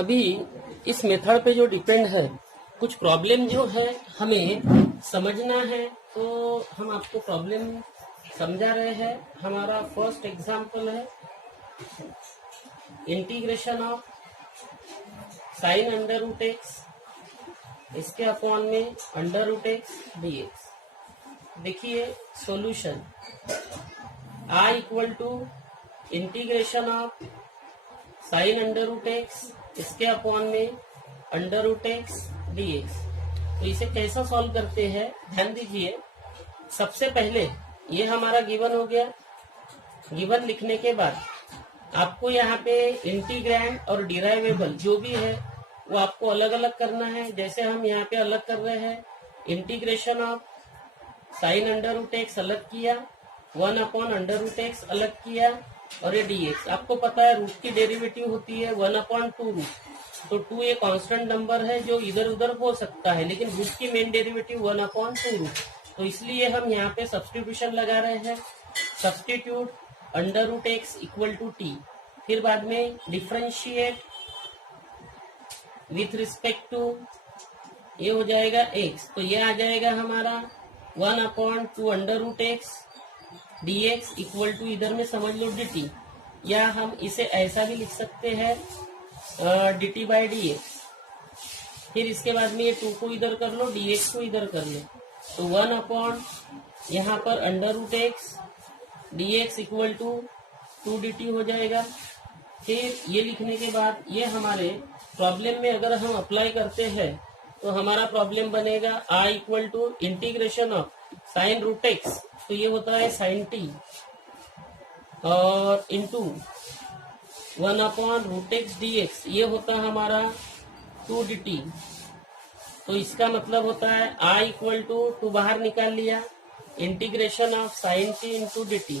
अभी इस मेथड पे जो डिपेंड है, कुछ प्रॉब्लम जो है हमें समझना है, तो हम आपको प्रॉब्लम समझा रहे हैं। हमारा फर्स्ट एग्जांपल है integration of sine under root x, इसके अपॉन में under root x d x. देखिए solution I equal to integration of sine under root x, इसके अपॉन में under root x d x. तो इसे कैसा सॉल्व करते हैं, ध्यान दीजिए। सबसे पहले ये हमारा गिवन हो गया। गिवन लिखने के बाद आपको यहाँ पे इंटीग्रैंड और डिराइवेबल जो भी है वो आपको अलग अलग करना है। जैसे हम यहाँ पे अलग कर रहे हैं, integration of sine under root x अलग किया, 1 अपॉन अंडर रूट एक्स अलग किया, और ये dx आपको पता है रूट की डेरिवेटिव होती है 1 अपॉन 2 रूट। तो 2 ये कांस्टेंट नंबर है जो इधर उधर हो सकता है, लेकिन रूट की मेन डेरिवेटिव 1 अपॉन 2 रूट। तो इसलिए हम यहाँ पे सब्स्टिट्यूशन लगा रहे हैं। Substitute under root x equal to t, फिर बाद में डिफरेंशिएट विथ रिस्पेक्ट टू ये हो जाएगा x, तो ये आ जाएगा हमारा 1 upon 2 under root x dx equal to इधर में समझ लो dt, या हम इसे ऐसा भी लिख सकते हैं dt बाई dx। फिर इसके बाद में ये 2 को इधर कर लो, dx को इधर कर लो, तो 1 अपॉन यहाँ पर under root x dx equal to 2 dt हो जाएगा। फिर ये लिखने के बाद ये हमारे प्रॉब्लम में अगर हम अप्लाई करते हैं तो हमारा प्रॉब्लम बनेगा i equal to integration of sine root x, तो ये होता है साइन टी, और into 1 upon root x d x, ये होता है हमारा 2 dt। तो इसका मतलब होता है i इक्वल टू बाहर निकाल लिया, integration of sine t into d t,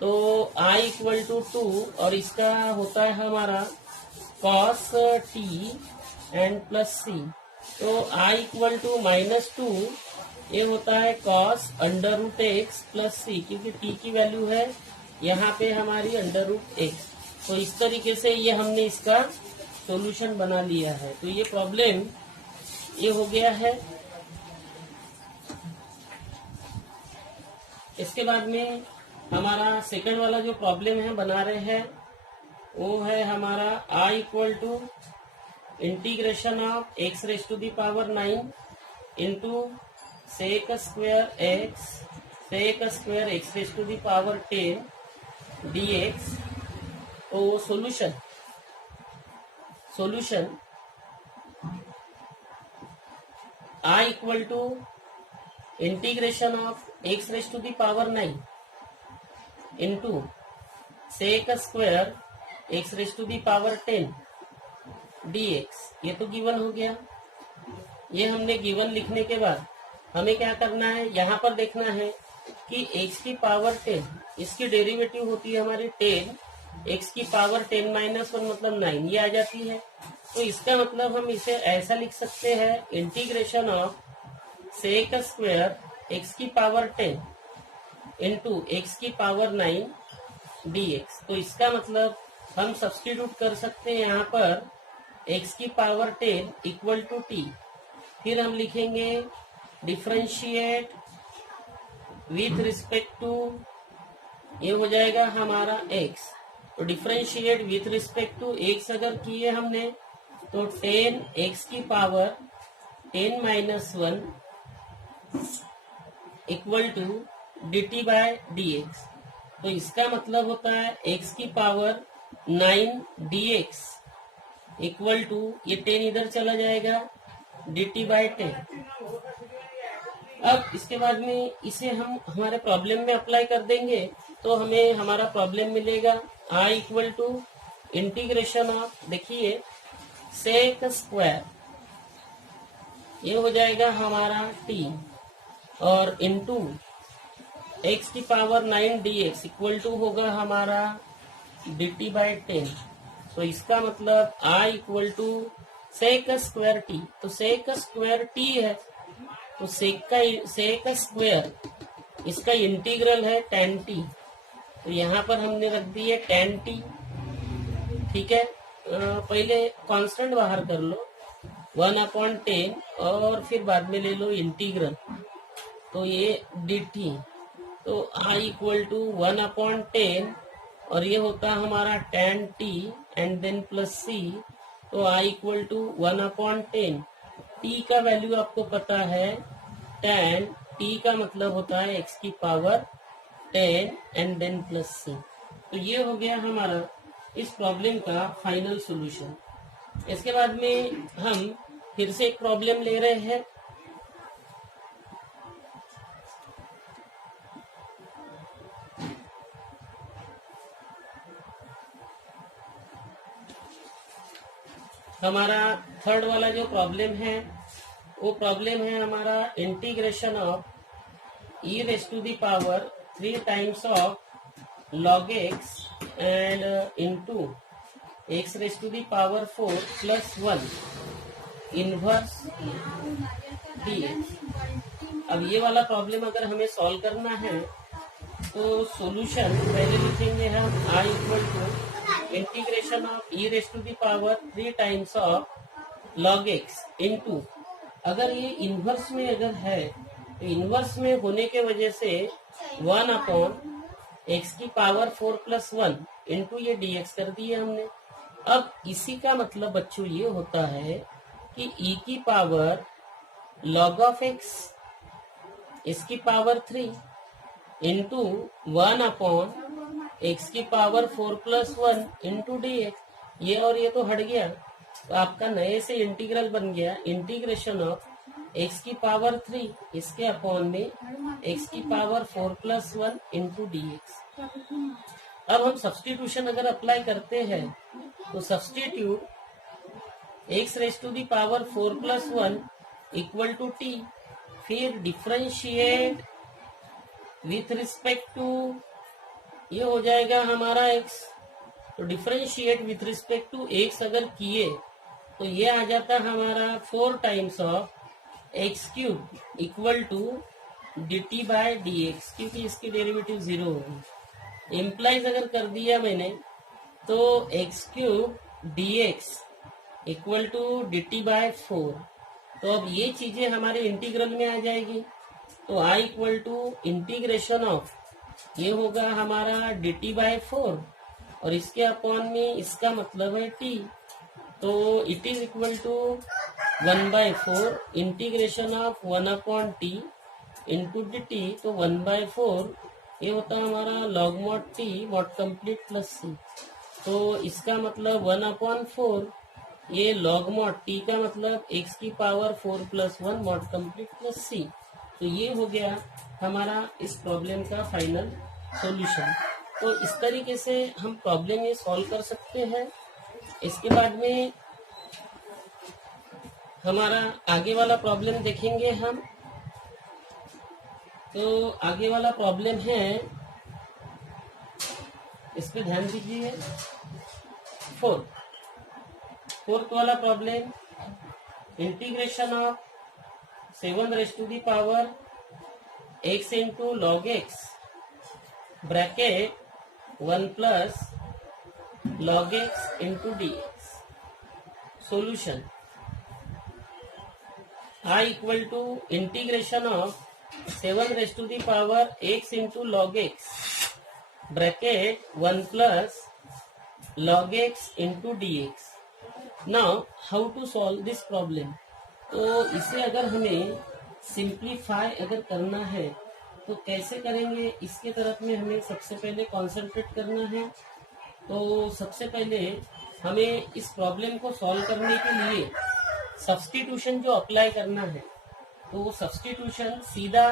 तो i इक्वल टू 2, और इसका होता है हमारा cos t and plus c, तो i इक्वल टू -2, ये होता है cos under root x plus c, क्योंकि t की वैल्यू है यहाँ पे हमारी अंडर रूट एक्स। तो इस तरीके से ये हमने इसका सॉल्यूशन बना लिया है। तो ये प्रॉब्लम ये हो गया है। इसके बाद में हमारा सेकंड वाला जो प्रॉब्लम है बना रहे हैं वो है हमारा i equal to integration of x raise to the power 9 into sec square x raise to the power 10 dx। तो solution i equal to integration of x raise to the power 9 into sec square x raise to the power 10 dx। ये तो given हो गया। ये हमने given लिखने के बाद हमें क्या करना है, यहाँ पर देखना है कि x की पावर 10, इसकी डेरिवेटिव होती है हमारी 10, x की पावर 10 माइनस 1 मतलब 9, ये आ जाती है। तो इसका मतलब हम इसे ऐसा लिख सकते हैं, integration of sec square x की पावर 10 इंटू x की पावर 9 dx। तो इसका मतलब हम सब्स्टिट्यूट कर सकते हैं यहाँ पर x की पावर 10 इक्वल टू t, फिर हम लिखेंगे डिफरेंशिएट विथ रिस्पेक्ट टू, ये हो जाएगा हमारा x। तो differentiate with respect to x अगर किए हमने तो 10 x की power 10 minus 1 equal to dt by dx। तो इसका मतलब होता है x की पावर 9 dx इक्वल टू, ये 10 इधर चला जाएगा, dt बाय 10। अब इसके बाद में इसे हम हमारे प्रॉब्लम में अप्लाई कर देंगे तो हमें हमारा प्रॉब्लम मिलेगा i equal to integration of, देखिए सेक स्क्वायर, ये हो जाएगा हमारा t, और इंटू x की पावर 9 dx इक्वल टू होगा हमारा dt बाय 10। तो इसका मतलब i equal to sec square t, तो सेक स्क्वायर t है, तो सेक स्क्वायर इसका इंटीग्रल है tan t, तो यहाँ पर हमने रख दी है tan t, ठीक है। पहले कांस्टेंट बाहर कर लो 1/10 और फिर बाद में ले लो इंटीग्रल, तो ये dt, तो i इक्वल टू 1/10 और ये होता है हमारा tan t and then plus c, तो i इक्वल टू 1/10। t का वैल्यू आपको पता है tan t का मतलब होता है x की power 10 and then plus c। तो ये हो गया हमारा इस प्रॉब्लम का फाइनल सॉल्यूशन। इसके बाद में हम फिर से एक प्रॉब्लम ले रहे हैं। हमारा थर्ड वाला जो प्रॉब्लम है वो प्रॉब्लम है हमारा integration of e raise to the power 3 times of log x and into x raise to the power 4 plus 1 inverse dx। अब ये वाला प्रॉब्लम अगर हमें सॉल्व करना है तो सॉल्यूशन पहले लिखेंगे हम i equal to integration of e raise to the power 3 times of log x into, अगर ये इनवर्स में अगर है तो इनवर्स में होने के वजह से 1/x की पावर 4 प्लस 1 इंटू ये dx कर दिया हमने। अब इसी का मतलब बच्चों ये होता है कि e की पावर log ऑफ x इसकी पावर 3 इंटू 1/x की पावर 4 प्लस 1 इंटू dx, ये और ये तो हट गया, तो आपका नए से इंटीग्रल बन गया इंटीग्रेशन ऑफ x की पावर 3 इसके अपॉन में x की पावर 4 प्लस 1 इंटू dx। अब हम सब्स्टिट्यूशन अगर अप्लाई करते हैं तो substitute x raise to the power 4 plus 1 equal to t, फिर डिफरेंशिएट विथ रिस्पेक्ट टू, ये हो जाएगा हमारा x, तो differentiate with respect to x अगर किए तो ये आ जाता हमारा 4 times of x cube equal to dt by dx, क्योंकि इसकी डेरिवेटिव 0 होगी। इम्प्लाइज अगर कर दिया मैंने तो x cube dx equal to dt by 4, तो अब ये चीजें हमारे इंटीग्रल में आ जाएगी। तो i equal to integration of, ये होगा हमारा dt बाय 4 और इसके अपॉन में इसका मतलब है t, तो it is equal to 1/4 integration of 1/t into dt, तो 1/4 ये होता है हमारा log mod t mod complete plus c, तो इसका मतलब 1/4 ये log mod t का मतलब x की power 4 plus 1 mod complete plus c। तो ये हो गया हमारा इस प्रॉब्लम का फाइनल सॉल्यूशन। तो इस तरीके से हम प्रॉब्लम ये सॉल्व कर सकते हैं। इसके बाद में हमारा आगे वाला प्रॉब्लम देखेंगे हम। तो आगे वाला प्रॉब्लम है, इस पे ध्यान दीजिए, फोर्थ वाला problem, integration of 7 raise to the power x into log x bracket 1 plus log x into dx। Solution i equal to integration of 7 raise to the power x into log x bracket 1 plus log x into dx। Now how to solve this problem. तो इसे अगर हमें simplify अगर करना है तो कैसे करेंगे, इसके तरफ में हमें सबसे पहले कॉन्सेंट्रेट करना है। तो सबसे पहले हमें इस प्रॉब्लम को सॉल्व करने के लिए सब्स्टिट्यूशन जो अप्लाई करना है, तो वो सब्स्टिट्यूशन सीधा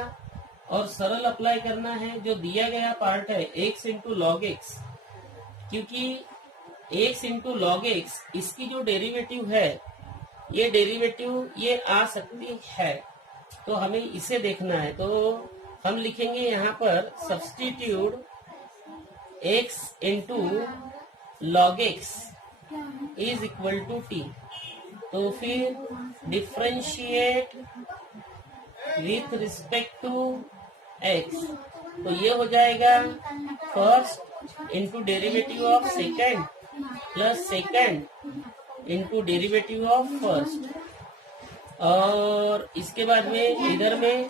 और सरल अप्लाई करना है। जो दिया गया पार्ट है x इंटू लॉग एक्स, क्योंकि x इंटू लॉग एक्स इसकी जो डेरिवेटिव है ये डेरिवेटिव ये आ सकती है, तो हमें इसे देखना है। तो हम लिखेंगे यहाँ पर substitute x into log x is equal to t, तो फिर differentiate with respect to x, तो ये हो जाएगा first into derivative of second plus second into derivative of first, और इसके बाद में इधर में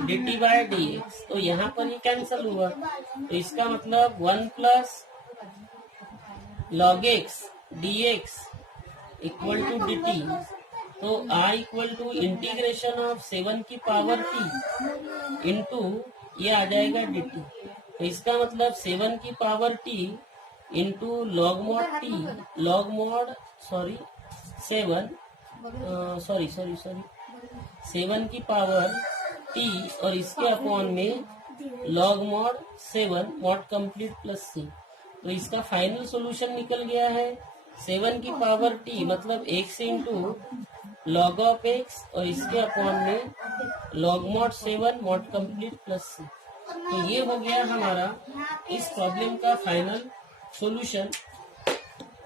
dt बाय dx, तो यहाँ पर ये कैंसल हुआ, तो इसका मतलब 1 plus log x dx equal to dt, तो I equal to integration of 7 की पावर t इंटू ये आ जाएगा dt, तो इसका मतलब 7 की power t into log mod t, log mod sorry 7 की पावर t और इसके अपॉन में log mod 7 mod complete plus c, तो इसका फाइनल सॉल्यूशन निकल गया है 7 की पावर t मतलब x into log of x और इसके अपॉन में log mod 7 mod complete plus c। तो ये हो गया हमारा इस प्रॉब्लम का फाइनल सॉल्यूशन।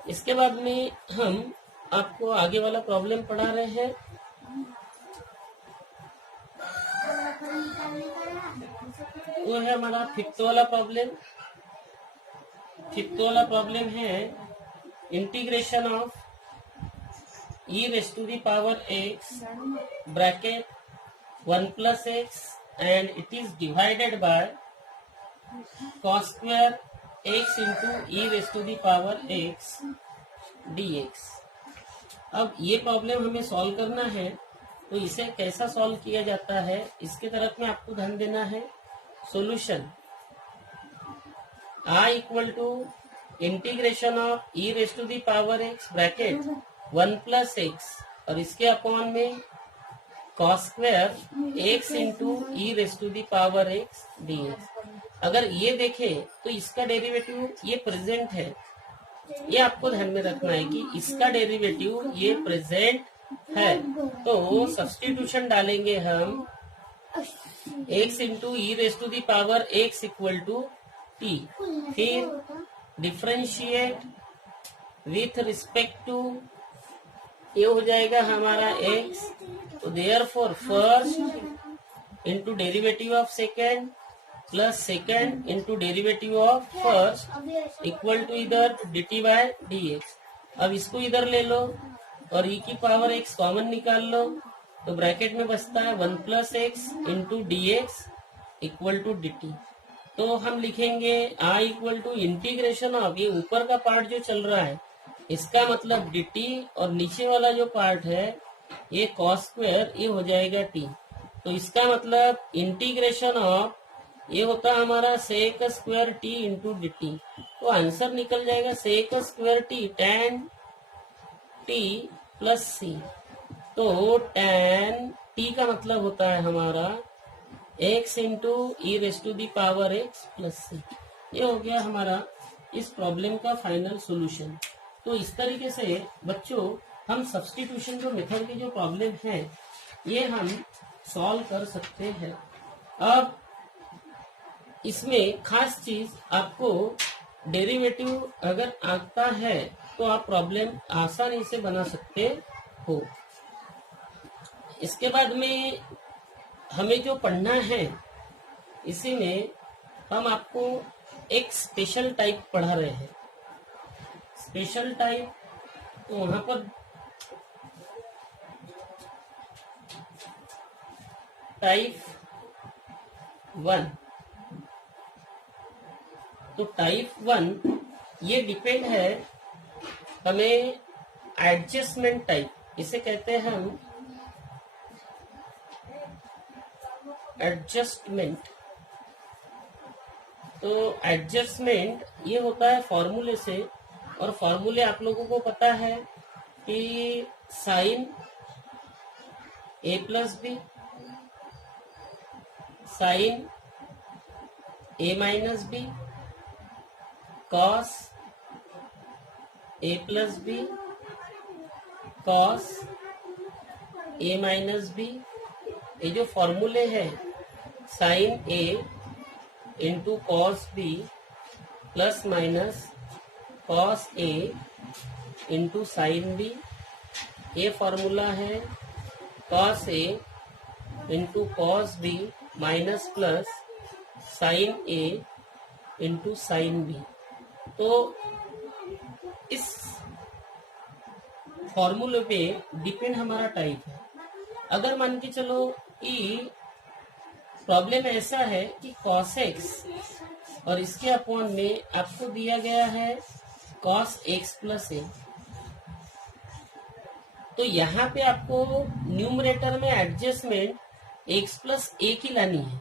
इसके बाद में हम आपको आगे वाला प्रॉब्लम पढ़ा रहे हैं। वो है हमारा फिफ्थ वाला प्रॉब्लम। फिफ्थ वाला प्रॉब्लम है integration of e raise to the power x bracket 1 plus x and it is divided by cos square x into e raised to the power x dx। अब ये problem हमें solve करना है, तो इसे कैसा सॉल्व किया जाता है इसके तरफ में आपको ध्यान देना है। Solution I equal to integration of e raise to the power x bracket 1 plus x और इसके अपॉन में cos square x into e raise to the power x dx। अगर ये देखें तो इसका डेरिवेटिव ये प्रेजेंट है, ये आपको ध्यान में रखना है कि इसका डेरिवेटिव ये प्रेजेंट है, तो सब्स्टिट्यूशन डालेंगे हम x into e raise to the power x equal to t, फिर डिफरेंशिएट विथ रिस्पेक्ट टू ये हो जाएगा हमारा x, तो therefore first into derivative of second plus second into derivative of first equal to इधर dt by dx। अब इसको इधर ले लो और e की पावर x कॉमन निकाल लो, तो ब्रैकेट में बचता है 1 plus x into dx equal to dt। तो हम लिखेंगे I equal to integration of ये ऊपर का पार्ट जो चल रहा है इसका मतलब dt और नीचे वाला जो पार्ट है ये cos स्क्वायर ये हो जाएगा t, तो इसका मतलब इंटीग्रेशन ऑफ ये होता है हमारा sec square t into dt, तो आंसर निकल जाएगा sec square t tan t plus c। तो tan t का मतलब होता है हमारा x into e raise to the power x plus c। ये हो गया हमारा इस प्रॉब्लम का फाइनल सॉल्यूशन। तो इस तरीके से बच्चों हम सब्स्टिट्यूशन जो मेथड की जो प्रॉब्लम है ये हम सॉल्व कर सकते हैं। अब इसमें खास चीज आपको डेरिवेटिव अगर आता है तो आप प्रॉब्लम आसानी से बना सकते हो। इसके बाद में हमें जो पढ़ना है इसी में हम आपको एक स्पेशल टाइप पढ़ा रहे हैं। स्पेशल टाइप तो वहां पर टाइप 1, तो टाइप 1 ये डिपेंड है हमें एडजस्टमेंट टाइप, इसे कहते हैं हम एडजस्टमेंट। तो एडजस्टमेंट ये होता है फॉर्मूले से, और फॉर्मूले आप लोगों को पता है कि sine a plus b, sine a minus b, cos a plus b, cos a minus b. ये जो फॉर्मूले है sine a into cos b plus minus cos a into sine b, ये फॉर्मूला है cos a into cos b minus plus sine a into sine b. तो फॉर्मूले पे depend हमारा टाइप है। अगर मान के चलो कि प्रॉब्लम ऐसा है कि cos x और इसके अपॉन में आपको दिया गया है cos x प्लस a, तो यहाँ पे आपको न्यूमरेटर में एडजस्टमेंट x प्लस a की लानी है।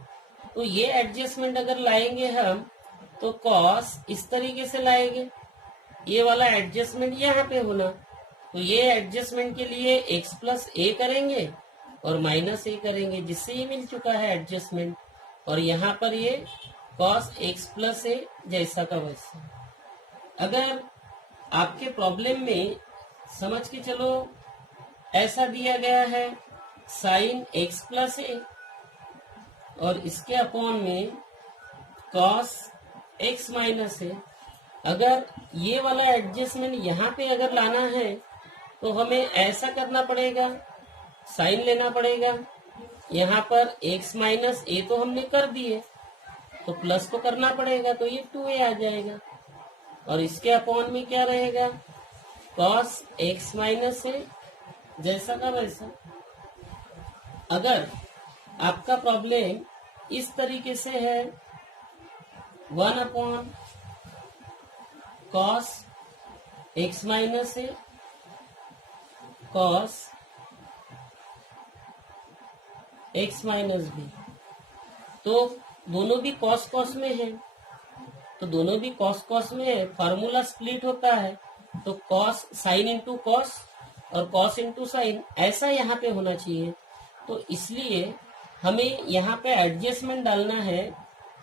तो ये एडजस्टमेंट अगर लाएंगे हम तो cos इस तरीके से लाएंगे, ये वाला एडजस्टमेंट यहाँ पे होना, तो ये एडजस्टमेंट के लिए x प्लस a करेंगे और माइनस a करेंगे, जिससे ये मिल चुका है एडजस्टमेंट। और यहाँ पर ये cos x प्लस a जैसा का वैसा। अगर आपके प्रॉब्लम में समझ के चलो ऐसा दिया गया है साइन x प्लस a और इसके अपॉन में cos x माइनस a, अगर ये वाला एडजस्टमेंट यहाँ पे अगर लाना है तो हमें ऐसा करना पड़ेगा, साइन लेना पड़ेगा। यहाँ पर x माइनस a तो हमने कर दिए, तो प्लस को करना पड़ेगा, तो ये 2a आ जाएगा। और इसके अपॉन में क्या रहेगा, cos x माइनस a जैसा का वैसा। अगर आपका प्रॉब्लम इस तरीके से है 1 upon cos x minus a cos x minus b, तो दोनों भी cos cos में है, तो दोनों भी cos cos में है, फार्मूला स्प्लिट होता है, तो cos साइन इंटू cos और cos इंटू साइन ऐसा यहाँ पे होना चाहिए। तो इसलिए हमें यहाँ पे एडजस्टमेंट डालना है,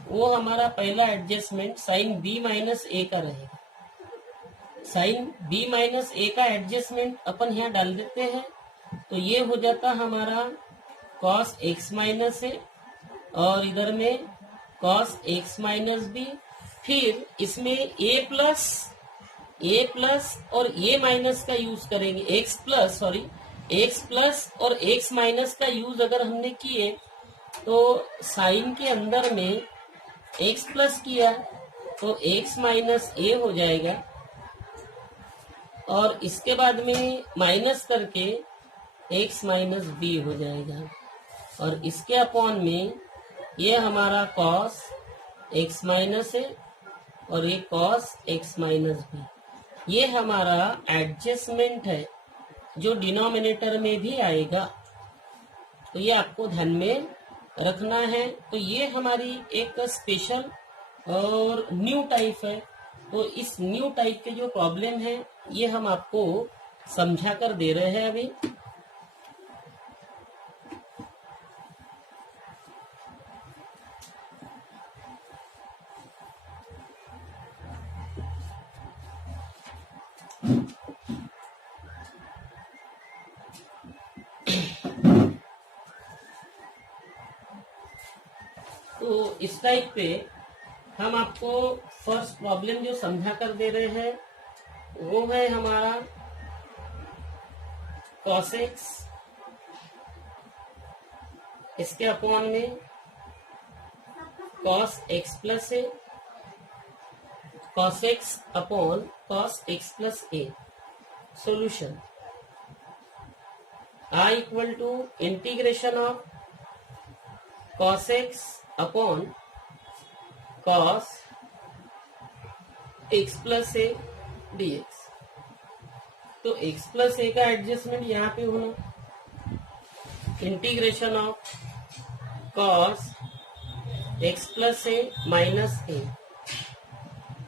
वो हमारा पहला adjustment sine b minus a का रहेगा। साइन b माइनस a का एडजस्टमेंट अपन यहाँ डाल देते हैं, तो ये हो जाता हमारा cos x माइनस a और इधर में cos x माइनस b, फिर इसमें a प्लस और a माइनस का यूज करेंगे, x प्लस और x माइनस का यूज अगर हमने किए तो साइन के अंदर में x प्लस किया तो x माइनस a हो जाएगा, और इसके बाद में माइनस करके x माइनस b हो जाएगा, और इसके अपॉन में ये हमारा cos x माइनस a और ये cos x माइनस b, ये हमारा एडजस्टमेंट है जो डिनोमिनेटर में भी आएगा। तो ये आपको ध्यान में रखना है। तो ये हमारी एक स्पेशल और न्यू टाइप है। तो इस न्यू टाइप के जो प्रॉब्लम है ये हम आपको समझा कर दे रहे हैं अभी। तो इस टाइप पे हम आपको फर्स्ट प्रॉब्लम जो समझा कर दे रहे हैं वो है हमारा cos x, इसके अपॉन में cos x plus a, cos x upon cos x plus a। Solution I equal to integration of cos x upon cos x plus a dx। तो x प्लस a का adjustment यहाँ पे होना, integration of cos x plus a minus a,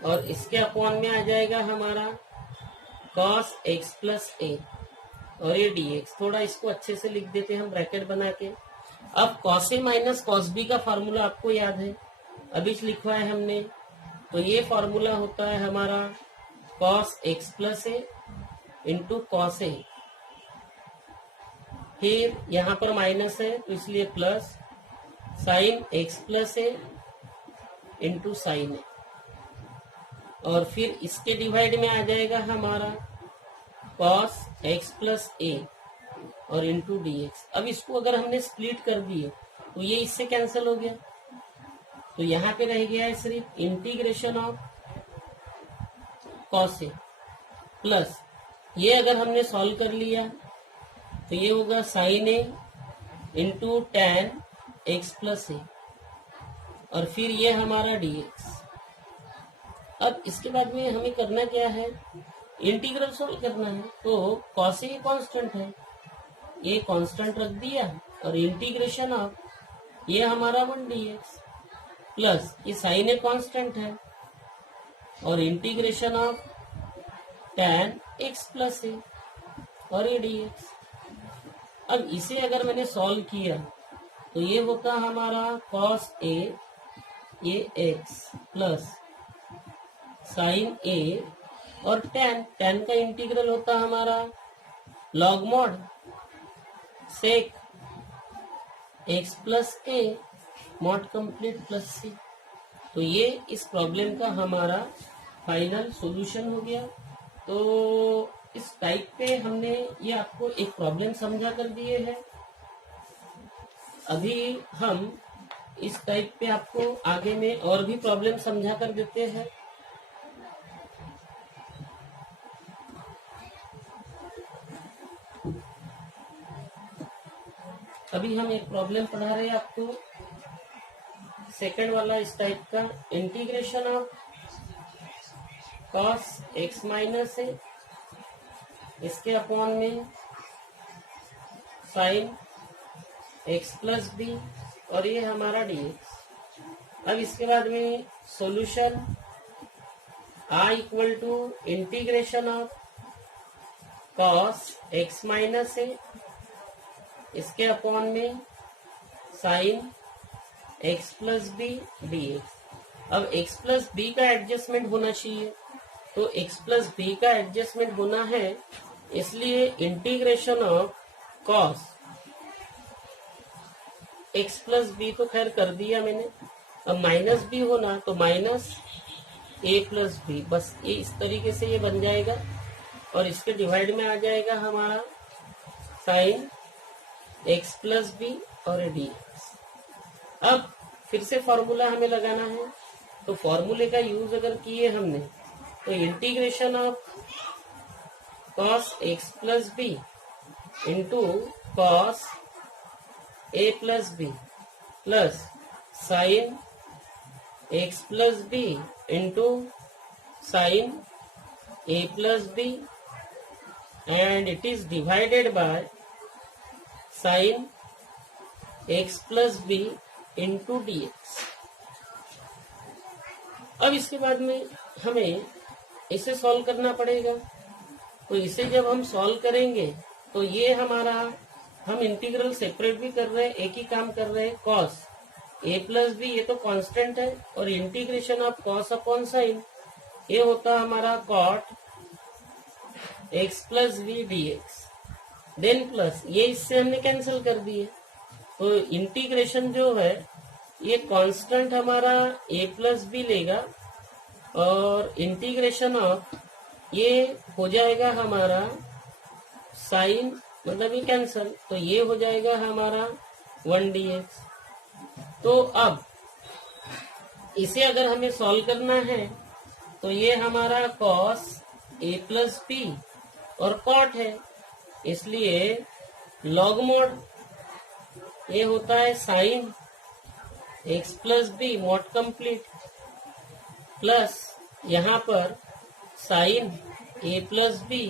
और इसके upon में आ जाएगा हमारा cos x प्लस a और ये dx। थोड़ा इसको अच्छे से लिख देते हैं हम ब्रैकेट बना के। अब cos a minus cos b का फार्मूला आपको याद है, अभी लिखवा है हमने। तो ये फार्मूला होता है हमारा cos x plus a into cos a, फिर यहाँ पर माइनस है तो इसलिए plus sine x plus a into sine a, और फिर इसके डिवाइड में आ जाएगा हमारा cos x प्लस a और इंटू dx। अब इसको अगर हमने स्प्लिट कर दिए तो ये इससे कैंसिल हो गया, तो यहाँ पे रह गया है सिर्फ integration of cos a plus ये अगर हमने सॉल्व कर लिया तो ये होगा sign a into ten x plus a, और फिर ये हमारा dx। अब इसके बाद में हमें करना क्या है, इंटीग्रल सॉल्व करना है। तो cos ए कांस्टेंट है, ये कांस्टेंट रख दिया, और इंटीग्रेशन ऑफ ये हमारा 1 dx प्लस ये साइन ए कांस्टेंट है, और integration of tan x plus a और ये dx। अब इसे अगर मैंने सॉल्व किया तो ये होता हमारा cos a ये x प्लस साइन a और tan का इंटीग्रल होता हमारा log mod sec x plus a mod complete plus c। तो ये इस प्रॉब्लम का हमारा फाइनल सॉल्यूशन हो गया। तो इस टाइप पे हमने ये आपको एक प्रॉब्लम समझा कर दिए है। अभी हम इस टाइप पे आपको आगे में और भी प्रॉब्लम समझा कर देते हैं। अभी हम एक प्रॉब्लम पढ़ा रहे हैं आपको, सेकंड वाला इस टाइप का, integration of cos x minus a इसके अपॉन में साइन x प्लस बी और ये हमारा dx। अब इसके बाद में solution i equal to integration of cos x minus a इसके अपॉन में sine x plus b dx। अब x प्लस बी का एडजस्टमेंट होना चाहिए, तो x प्लस बी का एडजस्टमेंट होना है, इसलिए integration of cos x plus b तो खैर कर दिया मैंने। अब माइनस बी होना तो माइनस a प्लस बी, बस ये इस तरीके से ये बन जाएगा, और इसके डिवाइड में आ जाएगा हमारा साइन x प्लस बी और dx। अब फिर से फॉर्मूला हमें लगाना है, तो फॉर्मूले का यूज अगर किए हमने तो integration of cos x plus b into cos a plus b plus sine x plus b into sine a plus b, and it is divided by sine x plus b into dx। अब इसके बाद में हमें इसे solve करना पड़ेगा। तो इसे जब हम सॉल्व करेंगे तो ये हमारा, हम इंटीग्रल सेपरेट भी कर रहे हैं, एक ही काम कर रहे हैं, cos a प्लस बी ये तो कांस्टेंट है, और integration of cos upon sine ये होता हमारा cot x plus b dx, then plus ये इससे हमने कैंसिल कर दिए, तो इंटीग्रेशन जो है ये कांस्टेंट हमारा a प्लस बी लेगा, और इंटीग्रेशन ऑफ ये हो जाएगा हमारा साइन, मतलब ये कैंसल, तो ये हो जाएगा हमारा 1 dx। तो अब इसे अगर हमें सॉल्व करना है तो ये हमारा cos a प्लस बी और cot है, इसलिए log mod ये होता है sine x plus b mod complete plus यहाँ पर sine a plus b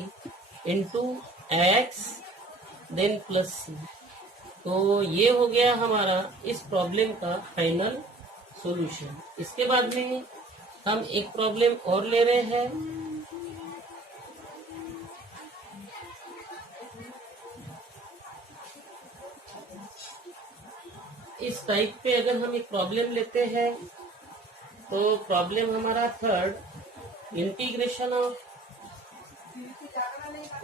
into x then plus c. तो ये हो गया हमारा इस प्रॉब्लम का फाइनल सॉल्यूशन। इसके बाद में हम एक प्रॉब्लम और ले रहे हैं, इस टाइप पे अगर हम एक प्रॉब्लम लेते हैं तो प्रॉब्लम हमारा third, integration of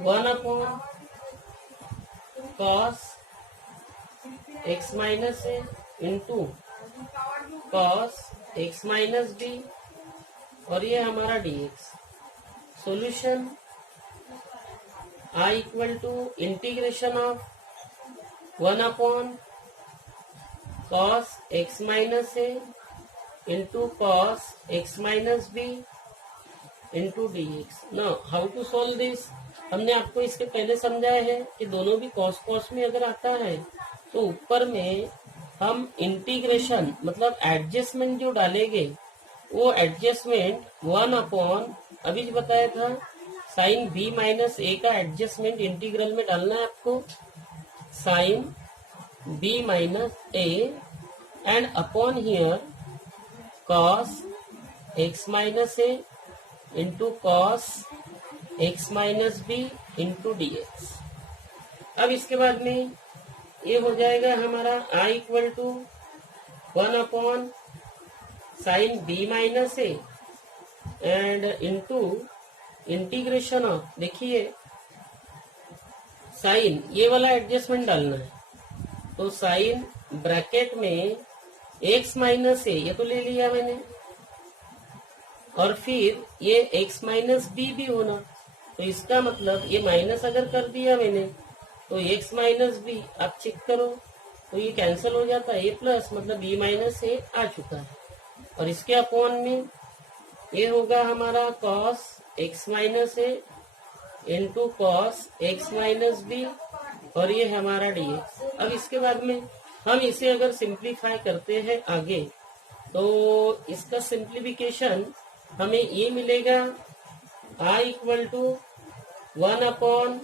1 upon cos x minus a into cos x minus b और ये हमारा dx। Solution i equal to integration of 1 upon cos x minus a into cos x minus b into d x. Now how to solve this, हमने आपको इसके पहले समझाया है कि दोनों भी कॉस कॉस में अगर आता है तो ऊपर में हम इंटीग्रेशन मतलब एडजस्टमेंट जो डालेंगे वो एडजस्टमेंट 1 अभी जो बताया था साइन बी माइनस ए का एडजस्टमेंट इंटीग्रल में डालना है आपको, sine b minus a and upon here cos x minus a into cos x minus b into d x. अब इसके बाद में ये हो जाएगा हमारा I equal to 1 sine b minus a and into integration of, देखिए साइन ये वाला एडजस्टमेंट डालना है तो साइन ब्रैकेट में एक्स माइनस ए ये तो ले लिया मैंने, और फिर ये x माइनस बी भी होना, तो इसका मतलब ये माइनस अगर कर दिया मैंने तो x माइनस बी आप चेक करो तो ये कैंसिल हो जाता है, ये प्लस मतलब b माइनस ए आ चुका है, और इसके अपॉन में ये होगा हमारा cos x minus a into cos x minus b, और ये हमारा dx। अब इसके बाद में हम इसे अगर सिंप्लीफाई करते हैं आगे तो इसका सिंप्लीफिकेशन हमें ये मिलेगा I equal to 1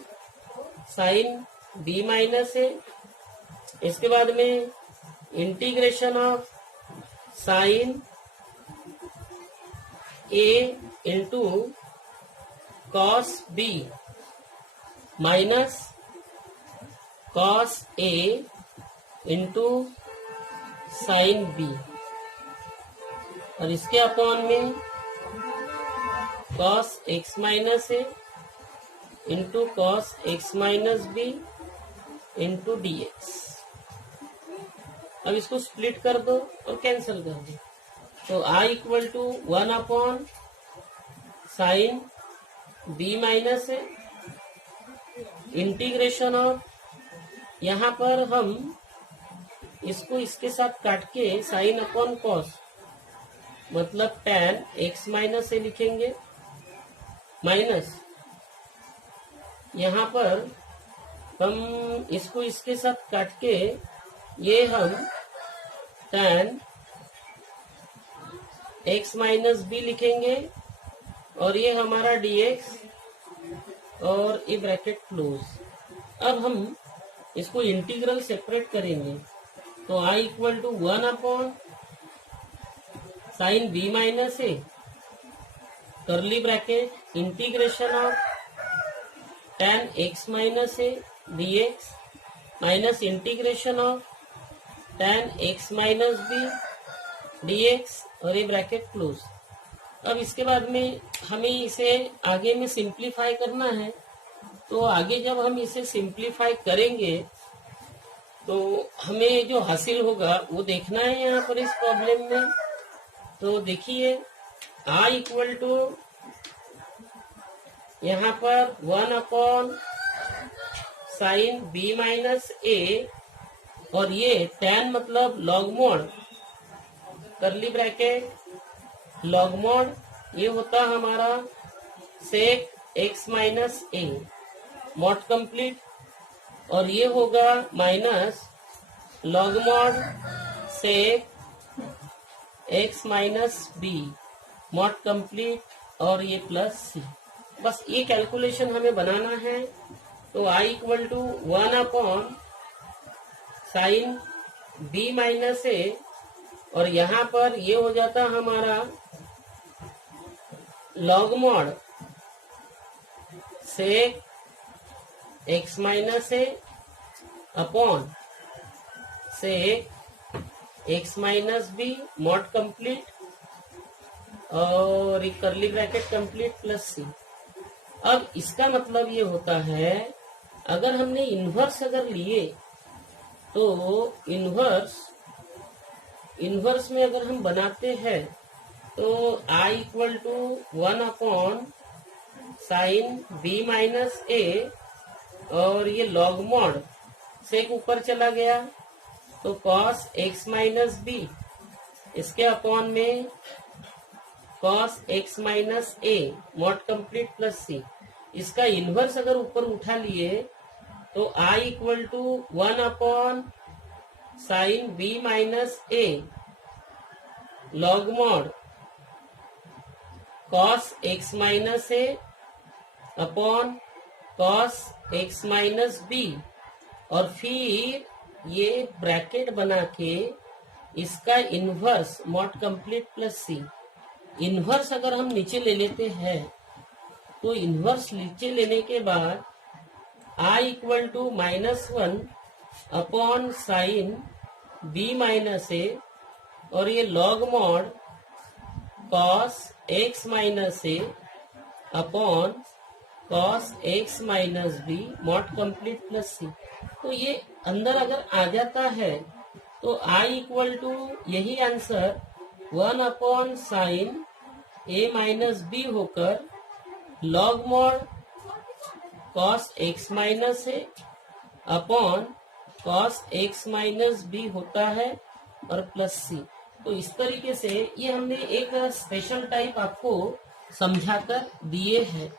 sine b minus a, इसके बाद में integration of sine a into cos b minus cos a into sine b, और इसके अपॉन में cos x minus a into cos x minus b into d x. अब इसको split कर दो और कैंसिल कर दो, तो I equal to 1 sine b minus a integration of, यहाँ पर हम इसको इसके साथ काट के साइन अपॉन कॉस मतलब tan x माइनस ए लिखेंगे, माइनस यहाँ पर हम इसको इसके साथ काट के ये हम tan x माइनस बी लिखेंगे, और ये हमारा dx और ये ब्रैकेट क्लोज। अब हम इसको इंटीग्रल सेपरेट करेंगे तो I equal to 1 sine b minus a curly bracket integration of tan x minus a dx minus integration of tan x minus b dx, और ये ब्रैकेट क्लोज। अब इसके बाद में हमें इसे आगे में सिंप्लीफाई करना है, तो आगे जब हम इसे सिंप्लीफाई करेंगे तो हमें जो हासिल होगा वो देखना है यहाँ पर इस प्रॉब्लम में। तो देखिए I इक्वल टू यहाँ पर 1 साइन बी माइनस ए, और ये tan मतलब log mod curly bracket log mod, ये होता हमारा sec x minus a mod complete, और ये होगा minus log mod sec x minus b mod complete, और ये प्लस सी। बस ये कैलकुलेशन हमें बनाना है, तो I equal to 1 sine b minus a, और यहाँ पर ये हो जाता हमारा log mod sec x minus a upon sec x minus b mod complete, और एक करली ब्रैकेट कंप्लीट प्लस सी। अब इसका मतलब ये होता है अगर हमने इन्वर्स अगर लिए तो इन्वर्स में अगर हम बनाते हैं तो I equal to 1 sine b minus a, और ये लॉग मॉड सेक ऊपर चला गया तो कॉस एक्स माइनस बी, इसके अपॉन में cos x minus a mod complete plus c. इसका इनवर्स अगर ऊपर उठा लिए तो I equal to 1 upon sine b minus a log mod cos x minus a upon cos x minus b, और फिर ये ब्रैकेट बना के इसका इनवर्स मॉड कंप्लीट प्लस सी। इनवर्स अगर हम नीचे ले लेते हैं तो इनवर्स नीचे लेने के बाद I equal to -1 upon sine b minus a, और ये log mod cos x minus a upon cos x minus b mod complete plus c. तो ये अंदर अगर आ जाता है तो आई इक्वल टू यही answer 1 upon sine a minus b होकर log mod cos x minus a upon cos x minus b होता है और प्लस सी। तो इस तरीके से ये हमने एक स्पेशल टाइप आपको समझाकर दिए हैं।